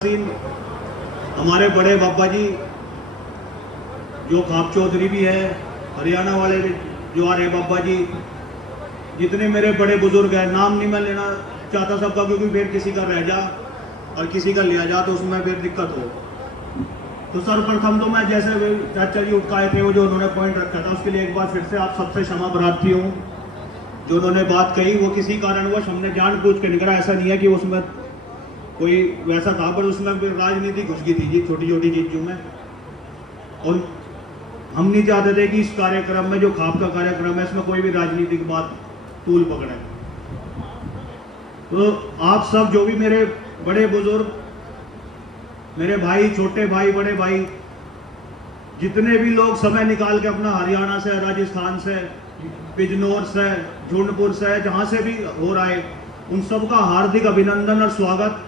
हमारे बड़े बाबा जी जो खाप चौधरी भी है, हरियाणा वाले जो आ रहे बाबा जी, जितने मेरे बड़े बुजुर्ग हैं, नाम नहीं मैं लेना चाहता सबका, क्योंकि फिर किसी का रह जा और किसी का लिया जा तो उसमें फिर दिक्कत हो। तो सर्वप्रथम तो मैं जैसे चाचा जी उठाए थे वो जो उन्होंने पॉइंट रखा था, उसके लिए एक बार फिर से आप सबसे क्षमा प्रार्थी हूँ। जो उन्होंने बात कही वो किसी कारणवश हमने जानबूझ के निकला, ऐसा नहीं है कि उसमें कोई वैसा था, पर उसमें भी राजनीति घुस गई थी जी, छोटी छोटी चीजों में। और हम नहीं चाहते थे कि इस कार्यक्रम में, जो खाप का कार्यक्रम है, इसमें कोई भी राजनीतिक बात तूल पकड़े। तो आप सब जो भी मेरे बड़े बुजुर्ग, मेरे भाई, छोटे भाई, बड़े भाई, जितने भी लोग समय निकाल के अपना हरियाणा से, राजस्थान से, बिजनौर से, झुंझुनपुर से, जहां से भी हो रहा है, उन सबका हार्दिक अभिनंदन और स्वागत।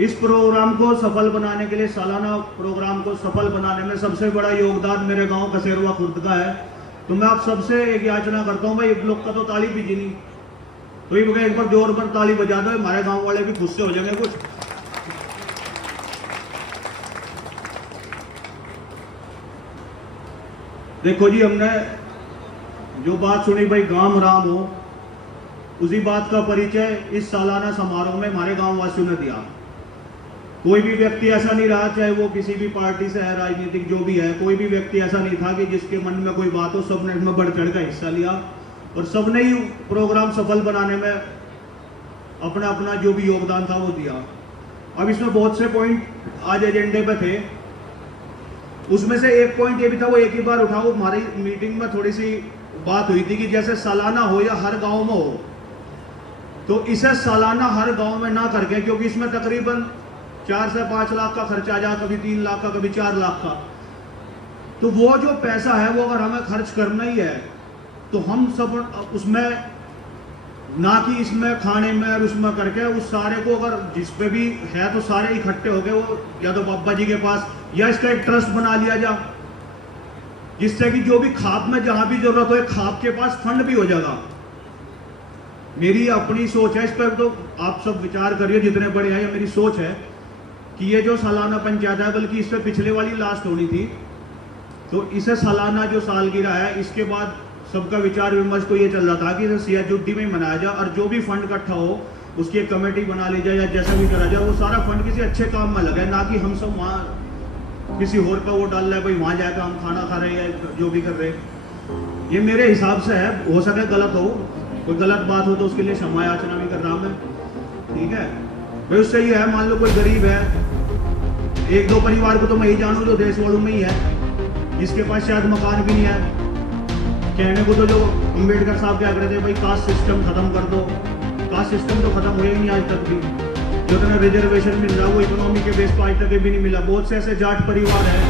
इस प्रोग्राम को सफल बनाने के लिए, सालाना प्रोग्राम को सफल बनाने में सबसे बड़ा योगदान मेरे गांव कसेरवा खुर्द का है। तो मैं आप सबसे एक याचना करता हूं, भाई एक लोग का तो ताली भी नहीं, तो ये एक बार जोर पर ताली बजा दो, हमारे गांव वाले भी खुश से हो जाएंगे कुछ। देखो जी, हमने जो बात सुनी, भाई गांव राम हो, उसी बात का परिचय इस सालाना समारोह में हमारे गांव वासियों ने दिया। कोई भी व्यक्ति ऐसा नहीं रहा, चाहे वो किसी भी पार्टी से है, राजनीतिक जो भी है, कोई भी व्यक्ति ऐसा नहीं था कि जिसके मन में कोई बात हो। सबने इसमें बढ़ चढ़ का हिस्सा लिया और सबने ही प्रोग्राम सफल बनाने में अपना अपना जो भी योगदान था वो दिया। अब इसमें बहुत से पॉइंट आज एजेंडे पे थे, उसमें से एक पॉइंट ये भी था, वो एक ही बार उठा, वो हमारी मीटिंग में थोड़ी सी बात हुई थी कि जैसे सालाना हो या हर गांव में हो, तो इसे सालाना हर गांव में ना करके, क्योंकि इसमें तकरीबन 4 से 5 लाख का खर्चा आ जा, कभी 3 लाख का, कभी 4 लाख का। तो वो जो पैसा है वो अगर हमें खर्च करना ही है तो हम सब उसमें, ना कि इसमें खाने में और उसमें करके, उस सारे को अगर जिस पे भी है तो सारे इकट्ठे हो गए, वो या तो बाबा जी के पास, या इसका एक ट्रस्ट बना लिया जा, जिससे कि जो भी खाप में जहां भी जरूरत हो, खाप के पास फंड भी हो जाएगा। मेरी अपनी सोच है, इस पर तो आप सब विचार करिए जितने बड़े हैं। मेरी सोच है कि ये जो सालाना पंचायत है, बल्कि इससे पिछले वाली लास्ट होनी थी, तो इसे सालाना जो सालगिरह है, इसके बाद सबका विचार विमर्श तो ये चल रहा था कि इसे सियाजुद्दी में मनाया जाए और जो भी फंड इकट्ठा हो उसकी एक कमेटी बना ली जाए, या जैसा भी करा जाए, वो सारा फंड किसी अच्छे काम में लगे, ना कि हम सब वहाँ किसी और का वो डाल रहे हैं, भाई वहाँ जाकर हम खाना खा रहे हैं, जो भी कर रहे हैं। ये मेरे हिसाब से है, हो सके गलत हो, कोई गलत बात हो तो उसके लिए क्षमा याचना भी कर रहा हूँ मैं, ठीक है भाई। उससे ये है, मान लो कोई गरीब है, 1-2 परिवार को तो मैं ही जानूँ जो देश वालों में ही है, जिसके पास शायद मकान भी नहीं है। कहने को तो जो अम्बेडकर साहब क्या कहते थे, भाई कास्ट सिस्टम खत्म कर दो, कास्ट सिस्टम तो खत्म हुआ ही नहीं आज तक भी। जो इतना रिजर्वेशन मिल रहा है वो इकोनॉमी के बेस पर आज तक भी नहीं मिला। बहुत से ऐसे जाट परिवार है,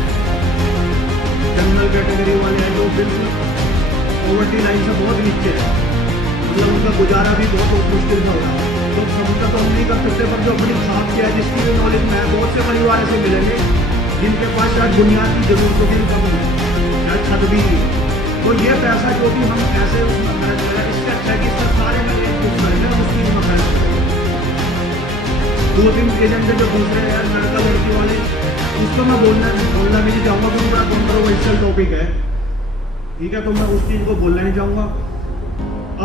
जनरल कैटेगरी वाले हैं, जो बिल्कुल पॉवर्टी लाइन से बहुत नीचे है, मतलब उनका गुजारा भी बहुत मुश्किल से हो रहा है। तो सबका तो हम नहीं कर सकते, पर जो अपनी खाप किया, जिसकी भी नॉलेज में है, बहुत से परिवार ऐसे मिलेंगे जिनके पास शायद बुनियादी जरूरतों की कम है, शायद छत भी नहीं। तो ये पैसा जो भी हम ऐसे उसमें खर्च करें, इससे अच्छा है कि इसमें सारे में एक कुछ करेंगे, उस चीज में खर्च करें। 2-3 एजेंडे जो दूसरे हैं लड़का लड़की वाले, उसको मैं बोलना भी नहीं चाहूँगा, क्योंकि बड़ा कॉन्ट्रोवर्शियल टॉपिक है, ठीक है, तो मैं उस चीज को बोलना नहीं चाहूँगा।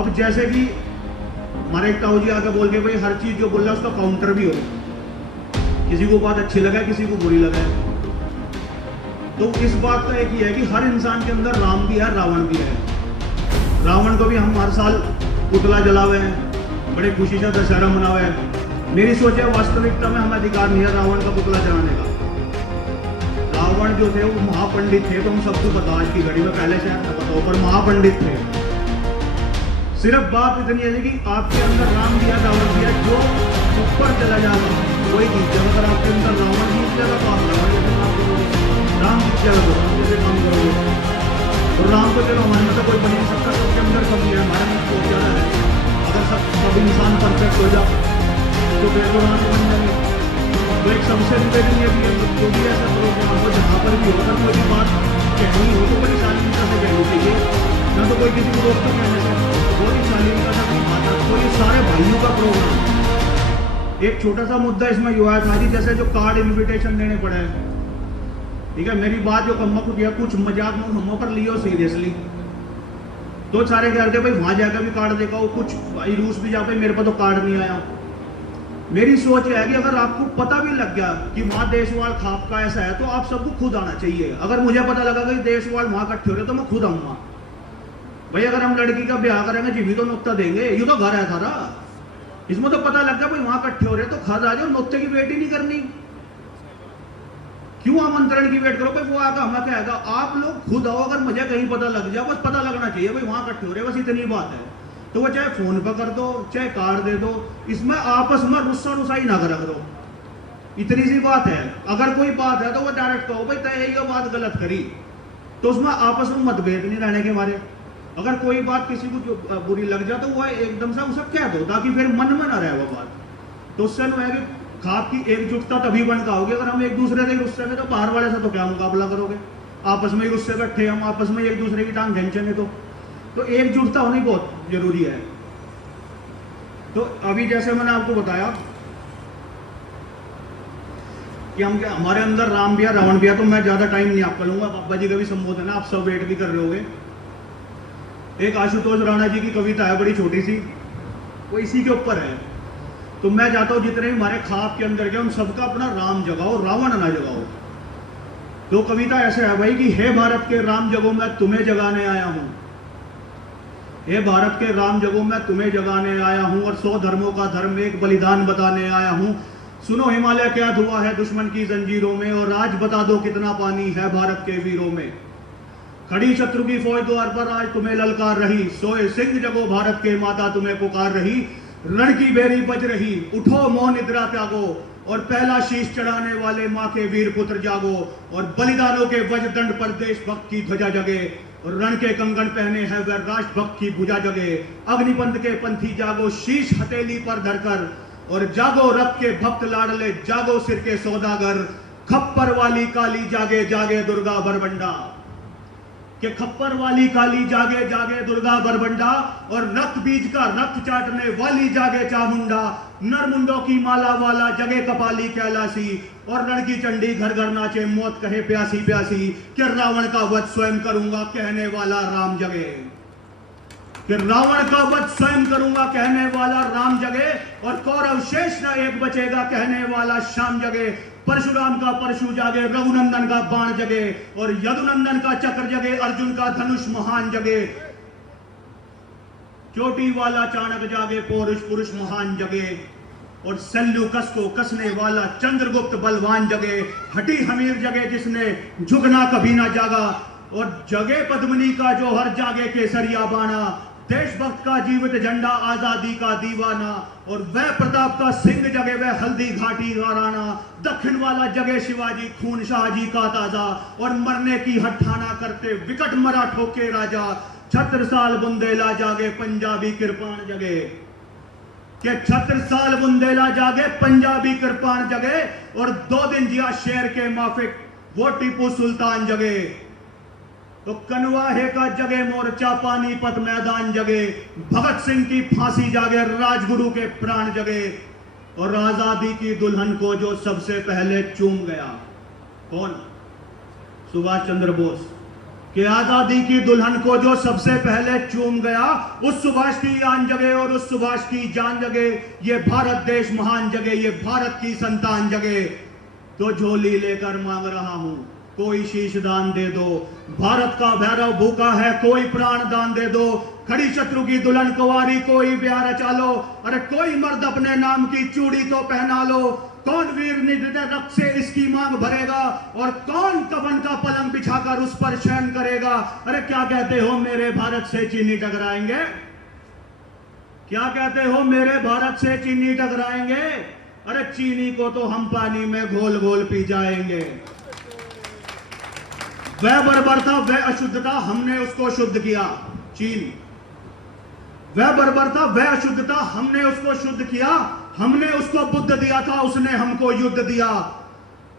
अब जैसे कि हमारे एक ताऊ जी आगे बोल के, भाई हर चीज जो बोल रहा है उसका काउंटर भी हो, किसी को बात अच्छी लगे, किसी को बुरी लगे। तो इस बात का एक ही है कि हर इंसान के अंदर राम भी है, रावण भी है। रावण को भी हम हर साल पुतला जलावे हैं, बड़े खुशी से दशहरा मनावे हैं। मेरी सोच है, वास्तविकता में हमें अधिकार नहीं है रावण का पुतला जलाने का। रावण जो थे वो महापंडित थे, तो हम सबको पता, आज की घड़ी में, पहले शायद न पता हो, पर महापंडित थे। सिर्फ बात इतनी है कि आपके अंदर राम भी है, रावण भी है, जो ऊपर चला जाएगा वही जीत जाएगा। अगर आपके अंदर रावण जीत जाएगा तो आप रावण जैसे काम करोगे, राम जीत जाएगा तो राम जैसे काम करोगे। और राम को चलो हमारे में तो कोई बन नहीं सकता, सबके अंदर कमी है, हमारे में बहुत ज़्यादा है। अगर सब इंसान परफेक्ट हो जाए तो फिर तो राम बन जाएंगे। तो एक सबसे निवेदन ये भी है, जो भी ऐसा प्रोग्राम हो, जहाँ पर भी हो, अगर कोई भी बात कहनी हो तो बड़ी शालीनता से कहनी चाहिए, ना तो कोई किसी को रोकता कहने से, बहुत ही शालीनता से अपनी बात। तो ये सारे भाइयों का प्रोग्राम एक छोटा सा मुद्दा इसमें युवा था जी, जैसे जो कार्ड इन्विटेशन देने पड़े हैं, ठीक है, मेरी बात जो कम किया कुछ मजाक में हम पर लियो सीरियसली, तो सारे कहते भाई वहां जाकर भी कार्ड देखा हो, कुछ भाई रूस भी जाके मेरे पास तो कार्ड नहीं आया। मेरी सोच है कि अगर आपको पता भी लग गया कि माँ देशवाल खाप का ऐसा है, तो आप सबको खुद आना चाहिए। अगर मुझे पता लगा कि देशवाल वहां इकट्ठे हो रहे तो मैं खुद आऊंगा भाई। अगर हम लड़की का ब्याह करेंगे जीवी तो नुकता देंगे, ये तो घर है सारा, इसमें तो पता लग गया भाई वहां इकट्ठे हो रहे तो घर आ जाओ, नुकते की वेट ही नहीं करनी, क्यों आमंत्रण की वेट करो भाई वो आगा हमें कहेगा। आप लोग खुद आओ, अगर मुझे कहीं पता लग जाए, बस पता लगना चाहिए भाई वहां इकट्ठे हो रहे, बस इतनी बात है। तो वो चाहे फोन पर कर दो चाहे कार्ड दे दो, इसमें आपस में रुस्सा रुसाई ना कर दो, इतनी सी बात है। अगर कोई बात है तो वो डायरेक्ट कहो भाई तय ये बात गलत करी, तो उसमें आपस में मतभेद नहीं रहने के मारे। अगर कोई बात किसी को बुरी लग जाए तो वो एकदम से उसे कह दो, ताकि फिर मन में ना रहे वो बात। तो उससे है कि खाप की एकजुटता तभी बन पाओगे अगर हम एक दूसरे से गुस्से में, तो बाहर वाले से तो क्या मुकाबला करोगे, आपस में ही गुस्से इकट्ठे, हम आपस में एक दूसरे की टांग खींचेंगे। तो एकजुटता होनी बहुत जरूरी है। तो अभी जैसे मैंने आपको बताया कि हम हमारे अंदर राम भी है रावण भी है, तो मैं ज्यादा टाइम नहीं आपका लूंगा। बाबा जी का भी संबोधन है, आप सब वेट भी कर रहे होगे। एक आशुतोष राणा जी की कविता है बड़ी छोटी सी, वो इसी के ऊपर है। तो मैं चाहता हूं जितने भी हमारे खाप के अंदर के उन सबका अपना राम जगाओ, रावण ना जगाओ। तो कविता ऐसे है भाई कि हे भारत के राम जगो मैं तुम्हें जगाने आया हूं, हे भारत के राम जगो मैं तुम्हें जगाने आया हूं, और 100 धर्मों का धर्म एक बलिदान बताने आया हूं। सुनो हिमालय क्या धुआं है दुश्मन की जंजीरों में, और आज बता दो कितना पानी है भारत के वीरों में। खड़ी शत्रु की फौज द्वार पर आज तुम्हें ललकार रही, सोए सिंह जगो भारत के माता तुम्हें पुकार रही। रण की बेरी बज रही उठो मौन निद्रा त्यागो, और पहला शीश चढ़ाने वाले माँ के वीर पुत्र जागो। और बलिदानों के वज्रदंड पर देशभक्त की ध्वजा जगे, और रण के कंगन पहने हैं वह राष्ट्रभक्त की भुजा जगे। अग्निपंथ के पंथी जागो शीश हथेली पर धरकर, और जागो रब के भक्त लाडले जागो सिर के सौदागर। खप्पर वाली काली जागे जागे दुर्गा बरबंडा, कि खप्पर वाली काली जागे जागे दुर्गा बरबंडा, और रक्त बीज का रक्त चाटने वाली जागे चामुंडा। नरमुंडों की माला वाला जगे कपाली कैलाशी, और रण की चंडी घर घर नाचे मौत कहे प्यासी प्यासी। कि रावण का वध स्वयं करूंगा कहने वाला राम जगे, कि रावण का वध स्वयं करूंगा कहने वाला राम जगे। और कौरव शेष न एक बचेगा कहने वाला शाम जगे। परशुराम का परशु जागे रघुनंदन का बाण जगे, और यदुनंदन का चक्र जगे अर्जुन का धनुष महान जगे। चोटी वाला चाणक जागे पौरुष पुरुष महान जगे, और सेल्यूकस को कसने वाला चंद्रगुप्त बलवान जगे। हटी हमीर जगे जिसने झुकना कभी ना जागा, और जगे पद्मिनी का जो हर जागे केसरिया बाणा। देशभक्त का जीवित झंडा आजादी का दीवाना, और वह प्रताप का सिंह जगे वह हल्दी घाटी का राणा। दक्षिण वाला जगे शिवाजी खून शाहजी का ताजा, और मरने की हठाना करते विकट मराठों के राजा। छत्रसाल बुंदेला जागे पंजाबी कृपाण जगे, कि छत्रसाल बुंदेला जागे पंजाबी कृपाण जगे। और 2 दिन जिया शेर के माफिक वो टीपू सुल्तान जगे। तो कनवाहे का जगे मोर्चा पानीपत मैदान जगे। भगत सिंह की फांसी जागे राजगुरु के प्राण जगे। और आजादी की दुल्हन को जो सबसे पहले चूम गया, कौन? सुभाष चंद्र बोस। कि आजादी की दुल्हन को जो सबसे पहले चूम गया, उस सुभाष की आन जगे और उस सुभाष की जान जगे। ये भारत देश महान जगे, ये भारत की संतान जगे। तो झोली लेकर मांग रहा हूं कोई शीश दान दे दो, भारत का भैरव भूखा है कोई प्राण दान दे दो। खड़ी शत्रु की दुल्हन कुंवारी कोई ब्याह रचा लो, अरे कोई मर्द अपने नाम की चूड़ी तो पहना लो। कौन वीर निर्दय रक्त से इसकी मांग भरेगा, और कौन कफन का पलंग बिछाकर उस पर शयन करेगा। अरे क्या कहते हो मेरे भारत से चीनी टकराएंगे, क्या कहते हो मेरे भारत से चीनी टकराएंगे। अरे चीनी को तो हम पानी में घोल घोल पी जाएंगे। वह बर्बरता वह अशुद्धता हमने उसको शुद्ध किया, चीन। वह बर्बरता वह अशुद्धता हमने उसको शुद्ध किया। हमने उसको बुद्ध दिया था, उसने हमको युद्ध दिया।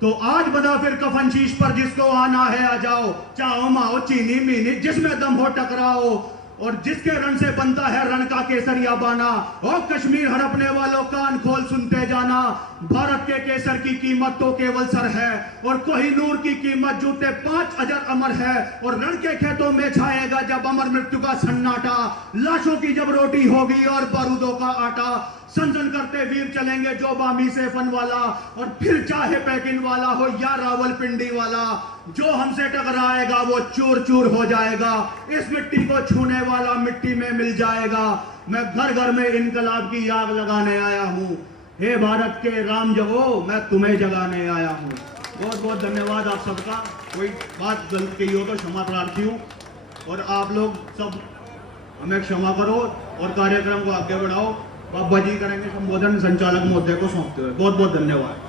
तो आज बता फिर कफन शीश पर जिसको आना है आ जाओ। चाहो माओ चीनी मीनी जिसमें दम हो टकराओ। और जिसके रण से बनता है रण का केसरिया बाना। और कश्मीर हड़पने वालों कान खोल सुनते जाना, भारत के केसर की कीमत तो केवल सर है, और कोहिनूर की कीमत जूते 5 अजर अमर है। और रण के खेतों में छाएगा जब अमर मृत्यु का सन्नाटा, लाशों की जब रोटी होगी और बारूदों का आटा। सनसन करते वीर चलेंगे जो बामी से फन वाला, और फिर चाहे पैकिन वाला हो या रावलपिंडी वाला, जो हमसे टकराएगा वो चूर चूर हो जाएगा। इस मिट्टी को छूने वाला मिट्टी में मिल जाएगा। मैं घर घर में इनकलाब की आग लगाने आया हूँ। हे भारत के राम जगो, मैं तुम्हें जगाने आया हूँ। बहुत बहुत धन्यवाद आप सबका। कोई बात गलत कही हो तो क्षमा प्रार्थी हूँ, और आप लोग सब हमें क्षमा करो और कार्यक्रम को आगे बढ़ाओ। बाबा जी करेंगे संबोधन संचालक महोदय को सौंपते हुए। बहुत बहुत धन्यवाद।